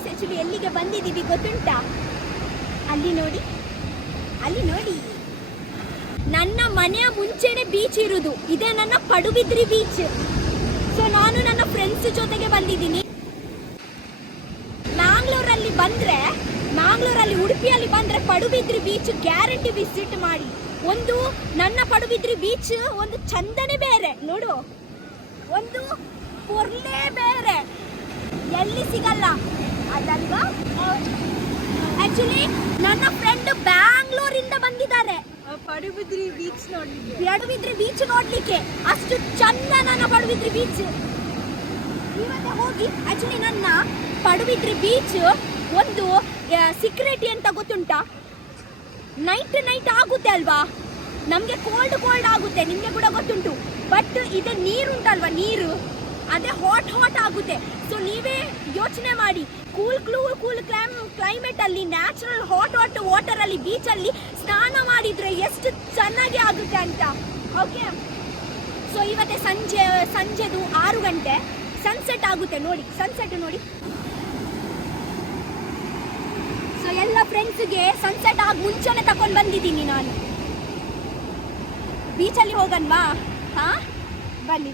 Guys actually ಎಲ್ಲಿಗೆ ಬಂದಿದ್ದೀವಿ ಗೊತ್ತುಂಟಾ? ಅಲ್ಲಿ ನೋಡಿ, ಅಲ್ಲಿ ನೋಡಿ, ನನ್ನ ಮನೆಯ ಮುಂಚೆನೆ ಬೀಚ್ ಇರುವುದು. ಇದೇ ನನ್ನ ಪಡುಬಿದ್ರಿ ಬೀಚ್. ಸೊ ನಾನು ನನ್ನ ಫ್ರೆಂಡ್ಸ್ ಜೊತೆಗೆ ಬಂದಿದ್ದೀನಿ. ಮ್ಯಾಂಗ್ಳೂರಲ್ಲಿ ಉಡುಪಿಯಲ್ಲಿ ಬಂದ್ರೆ ಪಡುಬಿದ್ರಿ ಬೀಚ್ ಗ್ಯಾರಂಟಿ ವಿಸಿಟ್ ಮಾಡಿ. ಒಂದು ನನ್ನ ಪಡುಬಿದ್ರಿ ಬೀಚ್ ಒಂದು ಚಂದನೆ ಬೇರೆ ನೋಡು, ಒಂದು ಪೊರ್ಲೆ ಬೇರೆ, ಎಲ್ಲಿ ಸಿಗಲ್ಲ ಅದಲ್ವಾ. ಆಕ್ಚುಲಿ ನನ್ನ ಫ್ರೆಂಡ್ ಬ್ಯಾಂಗ್ಳೂರಿಂದ ಬಂದಿದ್ದಾರೆ ಪಡುಬಿದ್ರಿ ಬೀಚ್ ನೋಡ್ಲಿಕ್ಕೆ. ಅಷ್ಟು ಚಂದ ನನ್ನ ಪಡುಬಿದ್ರಿ ಬೀಚ್. ಇವತ್ತೇ ಹೋಗಿ. ಆಕ್ಚುಲಿ ನನ್ನ ಪಡುಬಿದ್ರಿ ಬೀಚ್ ಒಂದು ಸೀಕ್ರೆಟ್ ಅಂತ ಗೊತ್ತುಂಟಾ? ನೈಟ್ ಆಗುತ್ತೆ ಅಲ್ವಾ, ನಮಗೆ ಕೋಲ್ಡ್ ಆಗುತ್ತೆ, ನಿಮಗೆ ಕೂಡ ಗೊತ್ತುಂಟು. ಬಟ್ ಇದು ನೀರು ಉಂಟಲ್ವಾ, ನೀರು ಅದೇ ಹಾಟ್ ಆಗುತ್ತೆ. ಸೊ ನೀವೇ ಯೋಚನೆ ಮಾಡಿ, ಕೂಲ್ ಕ್ಲೈಮೇಟ್ ಅಲ್ಲಿ ನ್ಯಾಚುರಲ್ ಹಾಟ್ ವಾಟರ್ ಅಲ್ಲಿ ಬೀಚ್ ಅಲ್ಲಿ ಸ್ನಾನ ಮಾಡಿದ್ರೆ ಎಷ್ಟು ಚೆನ್ನಾಗಿ ಆಗುತ್ತೆ ಅಂತ. ಓಕೆ, ಸೊ ಇವತ್ತೇ ಸಂಜೆದು 6 ಗಂಟೆ ಸನ್ಸೆಟ್ ಆಗುತ್ತೆ ನೋಡಿ, ಸನ್ಸೆಟ್ ನೋಡಿ. ಸೊ ಎಲ್ಲ ಫ್ರೆಂಡ್ಸ್ಗೆ ಸನ್ಸೆಟ್ ಆಗಿ ಮುಂಚೆನೆ ತಕೊಂಡು ಬಂದಿದ್ದೀನಿ ನಾನು. ಬೀಚಲ್ಲಿ ಹೋಗನ್ವಾ? ಹಾ, ಬನ್ನಿ